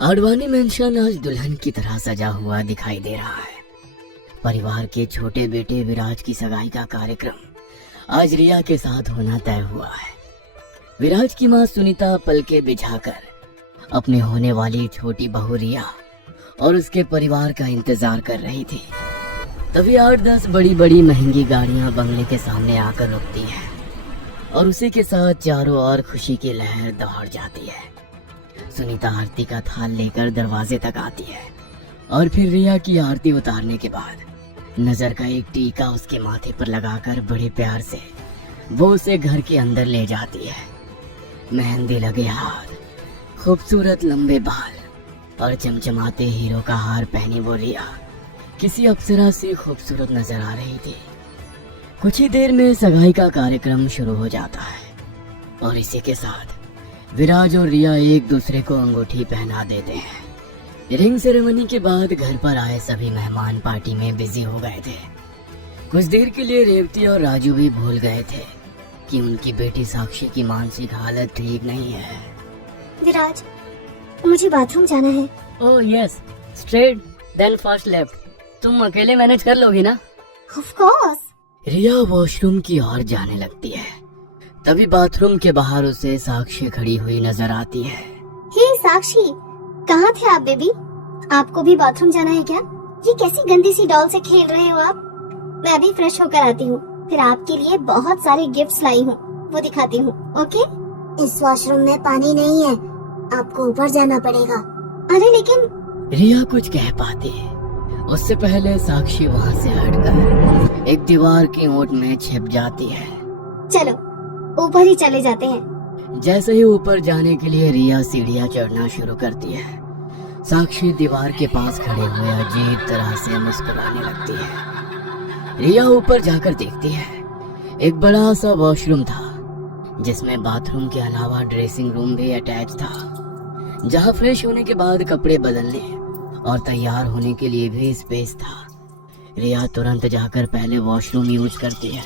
Advani mention आज दुल्हन की तरह सजा हुआ दिखाई दे रहा है। परिवार के छोटे बेटे विराज की सगाई का कार्यक्रम आज रिया के साथ होना तय हुआ है। विराज की मां सुनीता पलके बिछाकर अपने होने वाली छोटी बहू रिया और उसके परिवार का इंतजार कर रही थी। तभी 8-10 बड़ी बड़ी महंगी गाड़ियां बंगले के सामने आकर रुकती हैं और उसी के साथ चारों ओर खुशी की लहर दौड़ जाती है। सुनीता आरती का थाल लेकर दरवाजे तक आती है और फिर रिया की आरती उतारने के बाद नजर का एक टीका उसके माथे पर लगाकर बड़े प्यार से वो उसे घर के अंदर ले जाती है। मेहंदी लगे हाथ, खूबसूरत लंबे बाल और चमचमाते हीरो का हार पहनी वो रिया किसी अप्सरा से खूबसूरत नजर आ रही थी। कुछ ही देर में सगाई का कार्यक्रम शुरू हो जाता है और इसी के साथ विराज और रिया एक दूसरे को अंगूठी पहना देते हैं। रिंग सेरेमनी के बाद घर पर आए सभी मेहमान पार्टी में बिजी हो गए थे। कुछ देर के लिए रेवती और राजू भी भूल गए थे कि उनकी बेटी साक्षी की मानसिक हालत ठीक नहीं है। विराज, मुझे बाथरूम जाना है। Oh yes, straight then first left. तुम अकेले मैनेज कर लोगी ना? Of course. रिया वॉशरूम की ओर जाने लगती है। तभी बाथरूम के बाहर उसे साक्षी खड़ी हुई नजर आती है। हे साक्षी, कहाँ थे आप बेबी? आपको भी बाथरूम जाना है क्या? ये कैसी गंदी सी डॉल से खेल रहे हो आप? मैं अभी फ्रेश होकर आती हूँ, फिर आपके लिए बहुत सारे गिफ्ट्स लाई हूँ, वो दिखाती हूँ। ओके? इस वॉशरूम में पानी नहीं है, आपको ऊपर जाना पड़ेगा। अरे लेकिन रिया कुछ कह पाती है उससे पहले साक्षी वहाँ से हटकर एक दीवार की ओट में छिप जाती है। चलो ऊपर ही चले जाते हैं। जैसे ही ऊपर जाने के लिए रिया सीढ़ियाँ चढ़ना शुरू करती है, साक्षी दीवार के पास खड़े हुए अजीब तरह से मुस्कुराने लगती है। रिया ऊपर जाकर देखती है एक बड़ा सा वॉशरूम था जिसमें बाथरूम के अलावा ड्रेसिंग रूम भी अटैच था, जहाँ फ्रेश होने के बाद कपड़े बदलने और तैयार होने के लिए भी स्पेस था। रिया तुरंत जाकर पहले वॉशरूम यूज करती है,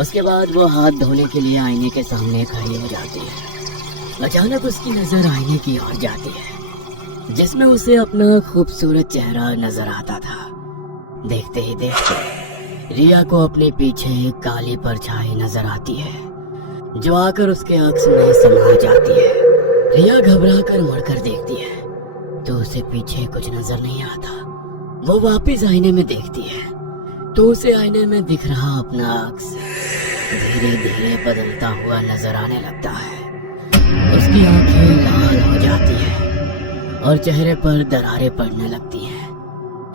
उसके बाद वो हाथ धोने के लिए आईने के सामने खड़ी हो जाती है। अचानक उसकी नजर आईने की ओर जाती है जिसमें उसे अपना खूबसूरत चेहरा नजर आता था। देखते ही देखते रिया को अपने पीछे एक काली परछाई नजर आती है जो आकर उसके अक्स में समा जाती है। रिया घबरा कर मुड़कर देखती है तो उसे पीछे कुछ नजर नहीं आता। वो वापस आईने में देखती है तो उसे आईने में दिख रहा अपना अक्स धीरे धीरे बदलता हुआ नजर आने लगता है। उसकी आंखें लाल हो जाती है और चेहरे पर दरारें पड़ने लगती हैं।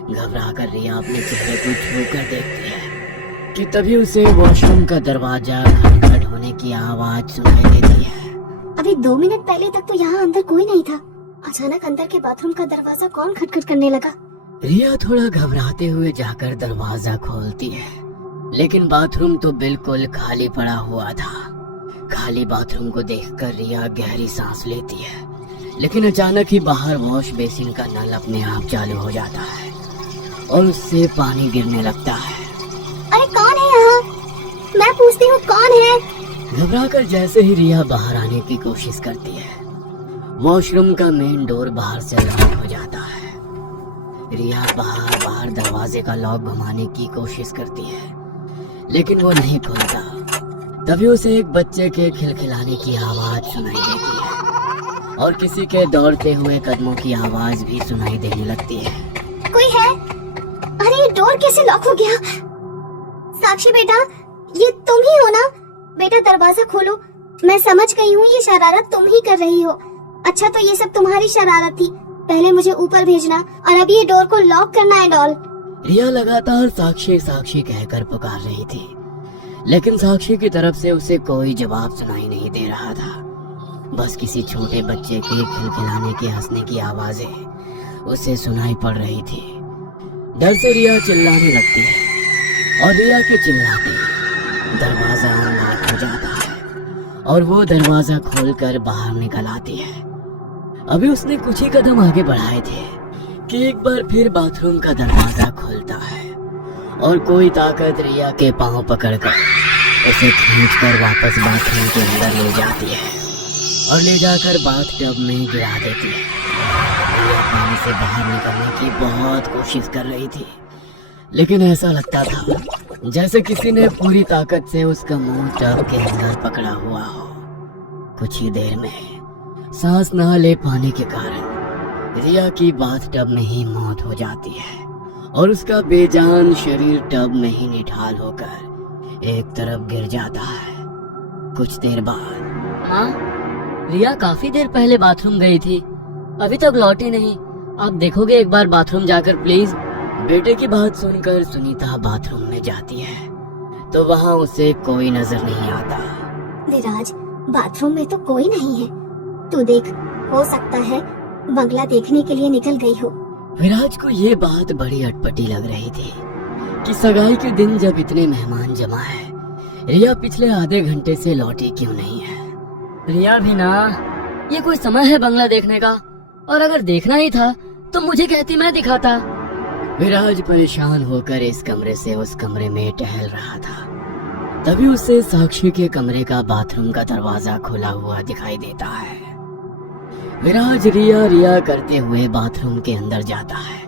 घबराकर रिया अपने चेहरे को छूकर देखती है कि तभी उसे वॉशरूम का दरवाजा खटखट होने की आवाज सुनाई देती है। अभी 2 मिनट पहले तक तो यहाँ अंदर कोई नहीं था, अचानक अंदर के बाथरूम का दरवाजा कौन खटखट करने लगा? रिया थोड़ा घबराते हुए जाकर दरवाजा खोलती है, लेकिन बाथरूम तो बिल्कुल खाली पड़ा हुआ था। खाली बाथरूम को देखकर रिया गहरी सांस लेती है, लेकिन अचानक ही बाहर वॉश बेसिन का नल अपने आप चालू हो जाता है और उससे पानी गिरने लगता है। अरे कौन है यहाँ? मैं पूछती हूँ कौन है? घबराकर जैसे ही रिया बाहर आने की कोशिश करती है, वॉशरूम का मेन डोर बाहर से लॉक हो जाता है। रिया बाहर दरवाजे का लॉक घुमाने की कोशिश करती है, लेकिन वो नहीं खुलता। तभी उसे एक बच्चे के खिलखिलाने की आवाज सुनाई देती है और किसी के दौड़ते हुए कदमों की आवाज भी सुनाई देने लगती है। कोई है? अरे ये डोर कैसे लॉक हो गया? साक्षी बेटा, ये तुम ही हो ना? बेटा दरवाजा खोलो, मैं समझ गई हूँ ये शरारत तुम ही कर रही हो। अच्छा तो ये सब तुम्हारी शरारत थी, पहले मुझे ऊपर भेजना और अभी ये डोर को लॉक करना है डॉल। रिया लगातार साक्षी साक्षी कहकर पुकार रही थी, लेकिन साक्षी की तरफ से उसे कोई जवाब सुनाई नहीं दे रहा था। बस किसी छोटे बच्चे के खिलखिलाने के हंसने की आवाजें उसे सुनाई पड़ रही थी। डर से रिया चिल्लाने लगती है और रिया के चिल्लाते दरवाजा अनलॉक हो जाता है और वो दरवाजा खोलकर बाहर निकल आती है। अभी उसने कुछ ही कदम आगे बढ़ाए थे कि एक बार फिर बाथरूम का दरवाजा खुलता है और कोई ताकत रिया के पांव पकड़कर उसे खींचकर वापस बाथरूम के अंदर ले जाती है और ले जाकर बाथटब में गिरा देती है। रिया पानी से बाहर निकलने की बहुत कोशिश कर रही थी, लेकिन ऐसा लगता था जैसे किसी ने पूरी ताकत से उसका मुंह टब के अंदर पकड़ा हुआ हो। कुछ ही देर में सांस न ले पाने के कारण रिया की बाथ टब में ही मौत हो जाती है और उसका बेजान शरीर टब में ही निढाल होकर एक तरफ गिर जाता है। कुछ देर बाद, माँ, रिया काफी देर पहले बाथरूम गई थी, अभी तक लौटी नहीं। आप देखोगे एक बार बाथरूम जाकर प्लीज? बेटे की बात सुनकर सुनीता बाथरूम में जाती है तो वहाँ उसे कोई नजर नहीं आता। विराज, बाथरूम में तो कोई नहीं है। तू देख, हो सकता है बंगला देखने के लिए निकल गई हो। विराज को ये बात बड़ी अटपटी लग रही थी कि सगाई के दिन जब इतने मेहमान जमा है, रिया पिछले आधे घंटे से लौटी क्यों नहीं है। रिया भी ना, ये कोई समय है बंगला देखने का? और अगर देखना ही था तो मुझे कहती, मैं दिखाता। विराज परेशान होकर इस कमरे से उस कमरे में टहल रहा था, तभी उसे साक्षी के कमरे का बाथरूम का दरवाजा खुला हुआ दिखाई देता है। विराज रिया करते हुए बाथरूम के अंदर जाता है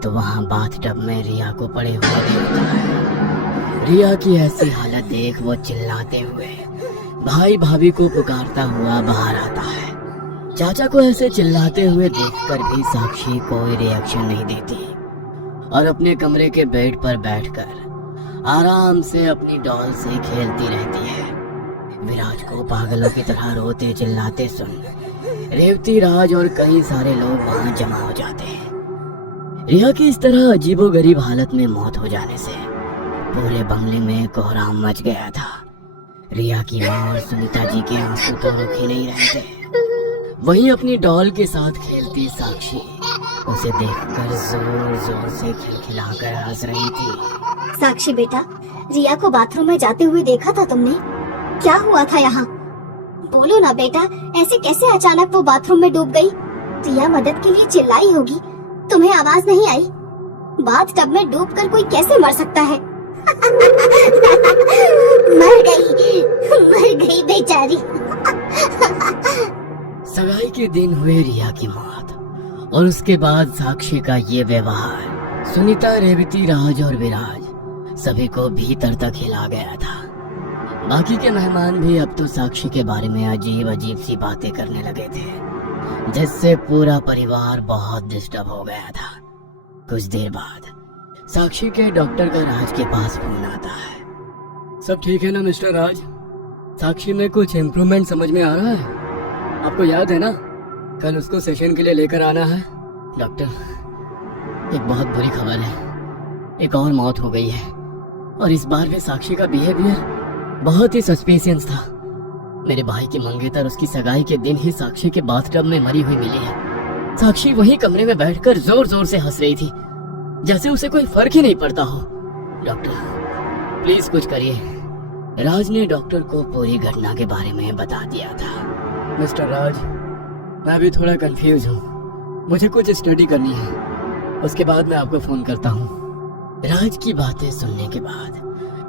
तो वहाँ बाथटब में रिया को पड़े हुए देखता है। रिया की ऐसी हालत देख वो चिल्लाते हुए भाई भाभी को पुकारता हुआ बाहर आता है। चाचा को ऐसे चिल्लाते हुए देखकर भी साक्षी कोई रिएक्शन नहीं देती और अपने कमरे के बेड पर बैठकर आराम से अपनी डॉल से खेलती रहती है। विराज को पागलों की तरह रोते चिल्लाते सुन रेवती, राज और कई सारे लोग वहां जमा हो जाते हैं। रिया की इस तरह अजीबोगरीब हालत में मौत हो जाने से पूरे बंगले में कोहराम मच गया था। रिया की माँ और सुनीता जी के आंसू तो रुक ही नहीं रहे थे। वहीं अपनी डॉल के साथ खेलती साक्षी उसे देखकर जोर जोर से खिलखिलाकर हंस रही थी। साक्षी बेटा, रिया को बाथरूम में जाते हुए देखा था तुमने? क्या हुआ था यहाँ? बोलो ना बेटा, ऐसे कैसे अचानक वो बाथरूम में डूब गई? रिया मदद के लिए चिल्लाई होगी, तुम्हें आवाज नहीं आई? बाथ टब में डूबकर कोई कैसे मर सकता है? मर गई बेचारी। सगाई के दिन हुए रिया की मौत और उसके बाद साक्षी का ये व्यवहार सुनीता, रेवती, राज और विराज सभी को भीतर तक हिला गया था। बाकी के मेहमान भी अब तो साक्षी के बारे में अजीब अजीब सी बातें करने लगे थे, जिससे पूरा परिवार बहुत डिस्टर्ब हो गया था। कुछ देर बाद साक्षी के डॉक्टर का राज के पास फोन आता है। सब ठीक है ना मिस्टर राज? साक्षी में कुछ इम्प्रूवमेंट समझ में आ रहा है? आपको याद है ना, कल उसको सेशन के लिए लेकर आना है। डॉक्टर, एक बहुत बुरी खबर है, एक और मौत हो गई है और इस बार भी साक्षी का बिहेवियर बहुत ही सस्पिशियस था। मेरे भाई की मंगेतर उसकी सगाई के दिन ही साक्षी के बाथटब में मरी हुई मिली है। साक्षी वही कमरे में बैठकर जोर जोर से हंस रही थी, जैसे उसे कोई फर्क ही नहीं पड़ता हो। डॉक्टर प्लीज कुछ करिए। राज ने डॉक्टर को पूरी घटना के बारे में बता दिया था। मिस्टर राज, मैं अभी थोड़ा कंफ्यूज हूँ, मुझे कुछ स्टडी करनी है, उसके बाद मैं आपको फोन करता हूँ। राज की बातें सुनने के बाद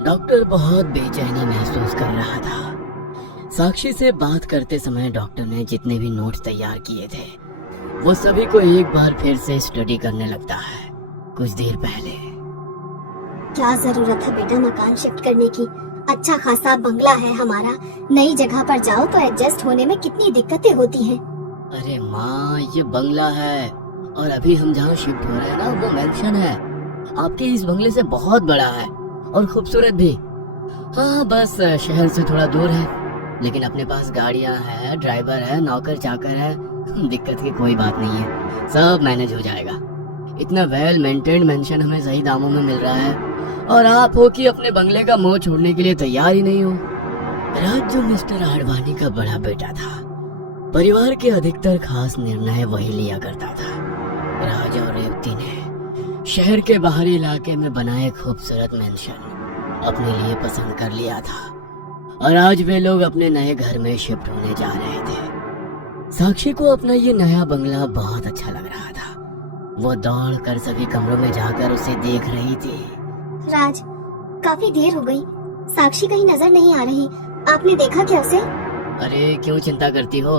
डॉक्टर बहुत बेचैनी महसूस कर रहा था। साक्षी से बात करते समय डॉक्टर ने जितने भी नोट्स तैयार किए थे वो सभी को एक बार फिर से स्टडी करने लगता है। कुछ देर पहले, क्या जरूरत है बेटा मकान शिफ्ट करने की? अच्छा खासा बंगला है हमारा, नई जगह पर जाओ तो एडजस्ट होने में कितनी दिक्कतें होती हैं। अरे माँ, ये बंगला है और अभी हम जहाँ शिफ्ट हो रहे हैं ना वो मेंशन है। आपके इस बंगले से बहुत बड़ा है और खूबसूरत भी। हाँ, बस शहर से थोड़ा दूर है, लेकिन अपने पास गाड़ियाँ हैं, ड्राइवर है, नौकर चाकर है, दिक्कत की कोई बात नहीं है, सब मैनेज हो जाएगा। इतना वेल मेंटेन्ड मेंशन हमें सही दामों में मिल रहा है और आप हो कि अपने बंगले का मोह छोड़ने के लिए तैयार ही नहीं हो। राज जो मिस्टर आडवाणी का बड़ा बेटा था, परिवार के अधिकतर खास निर्णय वही लिया करता था। राज और रेवती ने शहर के बाहरी इलाके में बनाए खूबसूरत मेंशन अपने लिए पसंद कर लिया था और आज वे लोग अपने नए घर में शिफ्ट होने जा रहे थे। साक्षी को अपना ये नया बंगला बहुत अच्छा लग रहा था। वो दौड़ कर सभी कमरों में जाकर उसे देख रही थी। राज, काफी देर हो गई, साक्षी कहीं नजर नहीं आ रही, आपने देखा क्या उसे? अरे क्यों चिंता करती हो,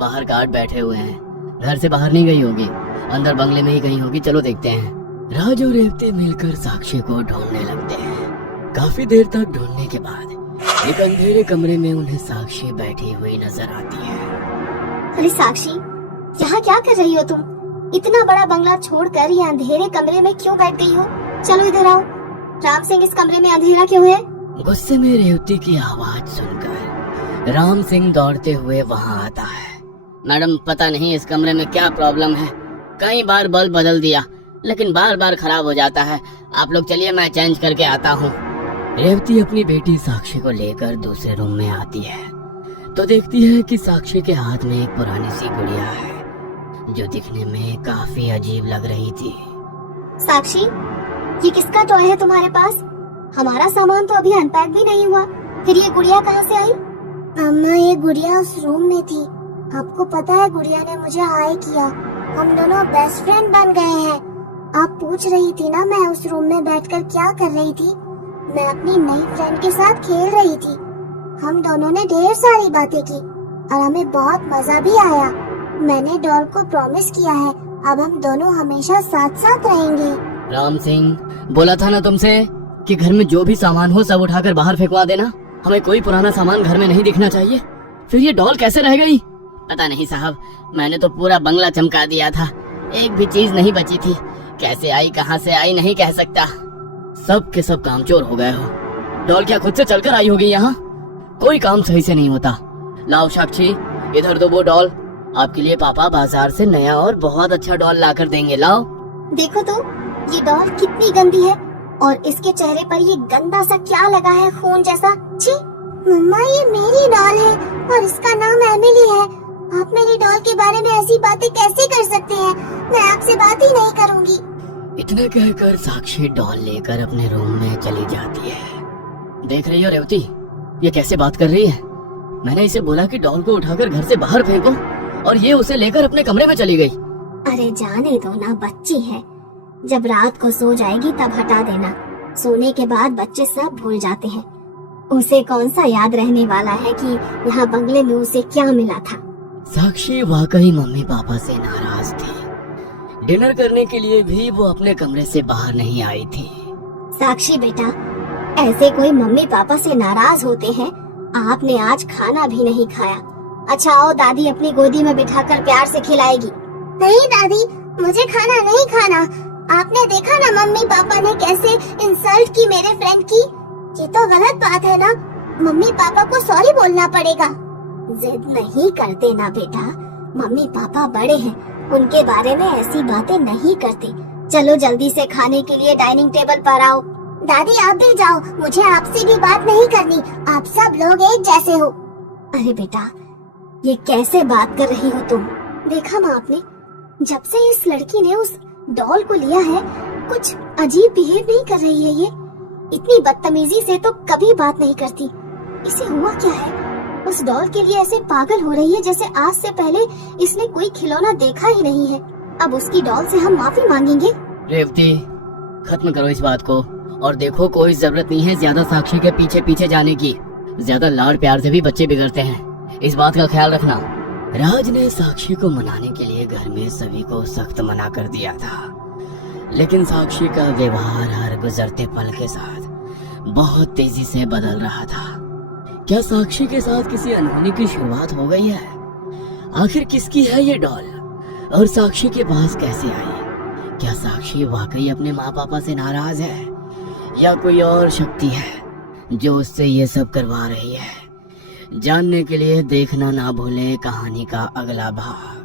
बाहर गार्ड बैठे हुए हैं, घर से बाहर नहीं गई होगी, अंदर बंगले में ही कहीं होगी, चलो देखते हैं। राज और रेवती मिलकर साक्षी को ढूंढने लगते हैं। काफी देर तक ढूंढने के बाद एक अंधेरे कमरे में उन्हें साक्षी बैठी हुई नजर आती है। अरे साक्षी, यहाँ क्या कर रही हो तुम? इतना बड़ा बंगला छोड़कर ये अंधेरे कमरे में क्यों बैठ गई हो? चलो इधर आओ। राम सिंह, इस कमरे में अंधेरा क्यों है? गुस्से में रेवती की आवाज सुनकर राम सिंह दौड़ते हुए वहाँ आता है। मैडम, पता नहीं इस कमरे में क्या प्रॉब्लम है, कई बार बल्ब बदल दिया लेकिन बार बार खराब हो जाता है। आप लोग चलिए, मैं चेंज करके आता हूँ। रेवती अपनी बेटी साक्षी को लेकर दूसरे रूम में आती है तो देखती है कि साक्षी के हाथ में एक पुरानी सी गुड़िया है जो दिखने में काफी अजीब लग रही थी। साक्षी, ये किसका टॉय है तुम्हारे पास? हमारा सामान तो अभी अनपैक भी नहीं हुआ, फिर ये गुड़िया कहाँ से आई? अम्मा, ये गुड़िया उस रूम में थी। आपको पता है, गुड़िया ने मुझे हाय किया। हम दोनों बेस्ट फ्रेंड बन गए हैं। आप पूछ रही थी ना मैं उस रूम में बैठकर क्या कर रही थी? मैं अपनी नई फ्रेंड के साथ खेल रही थी। हम दोनों ने ढेर सारी बातें की और हमें बहुत मजा भी आया। मैंने डॉल को प्रॉमिस किया है, अब हम दोनों हमेशा साथ साथ रहेंगे। राम सिंह, बोला था ना तुमसे कि घर में जो भी सामान हो सब उठाकर बाहर फेंकवा देना। हमें कोई पुराना सामान घर में नहीं दिखना चाहिए। फिर ये डॉल कैसे रह गई? पता नहीं साहब, मैंने तो पूरा बंगला चमका दिया था, एक भी चीज नहीं बची थी। कैसे आई, कहाँ से आई, नहीं कह सकता। सब के सब कामचोर हो गए हो। डॉल क्या खुद से चलकर आई होगी यहाँ? कोई काम सही से नहीं होता। लाओ साक्षी, इधर दो वो डॉल। आपके लिए पापा बाजार से नया और बहुत अच्छा डॉल लाकर देंगे। लाओ। देखो तो, ये डॉल कितनी गंदी है और इसके चेहरे पर ये गंदा सा क्या लगा है, खून जैसा। छी! मम्मा, ये मेरी डॉल है और इसका नाम एमिली है। आप मेरी डॉल के बारे में ऐसी बातें कैसे कर सकते हैं? मैं आपसे बात ही नहीं करूंगी। इतना कहकर साक्षी डॉल लेकर अपने रूम में चली जाती है। देख रही हो रेवती, ये कैसे बात कर रही है? मैंने इसे बोला कि डॉल को उठाकर घर से बाहर फेंको और ये उसे लेकर अपने कमरे में चली गई। अरे जाने दो ना, बच्ची है। जब रात को सो जाएगी तब हटा देना। सोने के बाद बच्चे सब भूल जाते हैं। उसे कौन सा याद रहने वाला है कि यहाँ बंगले में उसे क्या मिला था। साक्षी वाकई मम्मी पापा से नाराज थी। डिनर करने के लिए भी वो अपने कमरे से बाहर नहीं आई थी। साक्षी बेटा, ऐसे कोई मम्मी पापा से नाराज होते हैं? आपने आज खाना भी नहीं खाया। अच्छा आओ, दादी अपनी गोदी में बिठाकर प्यार से खिलाएगी। नहीं दादी, मुझे खाना नहीं खाना। आपने देखा ना मम्मी पापा ने कैसे इंसल्ट की मेरे फ्रेंड की। ये तो गलत बात है ना। मम्मी पापा को सॉरी बोलना पड़ेगा। जिद नहीं करते ना बेटा, मम्मी पापा बड़े हैं, उनके बारे में ऐसी बातें नहीं करते। चलो जल्दी से खाने के लिए डाइनिंग टेबल पर आओ। दादी आप भी जाओ, मुझे आपसे भी बात नहीं करनी। आप सब लोग एक जैसे हो। अरे बेटा, ये कैसे बात कर रही हो तुम? देखा ना आपने, जब से इस लड़की ने उस डॉल को लिया है कुछ अजीब बिहेव नहीं कर रही है। ये इतनी बदतमीजी से तो कभी बात नहीं करती। इसे हुआ क्या है? उस डॉल के लिए ऐसे पागल हो रही है जैसे आज से पहले इसने कोई खिलौना देखा ही नहीं है। अब उसकी डॉल से हम माफी मांगेंगे। रेवती, खत्म करो इस बात को और देखो, कोई जरूरत नहीं है ज्यादा साक्षी के पीछे पीछे जाने की। ज्यादा लाड प्यार से भी बच्चे बिगड़ते हैं, इस बात का ख्याल रखना। राज ने साक्षी को मनाने के लिए घर में सभी को सख्त मना कर दिया था, लेकिन साक्षी का व्यवहार हर गुजरते पल के साथ बहुत तेजी से बदल रहा था। क्या साक्षी के साथ किसी अनहोनी की शुरुआत हो गई है? आखिर किसकी है ये डॉल और साक्षी के पास कैसे आई? क्या साक्षी वाकई अपने माँ पापा से नाराज है या कोई और शक्ति है जो उससे ये सब करवा रही है? जानने के लिए देखना ना भूलें कहानी का अगला भाग।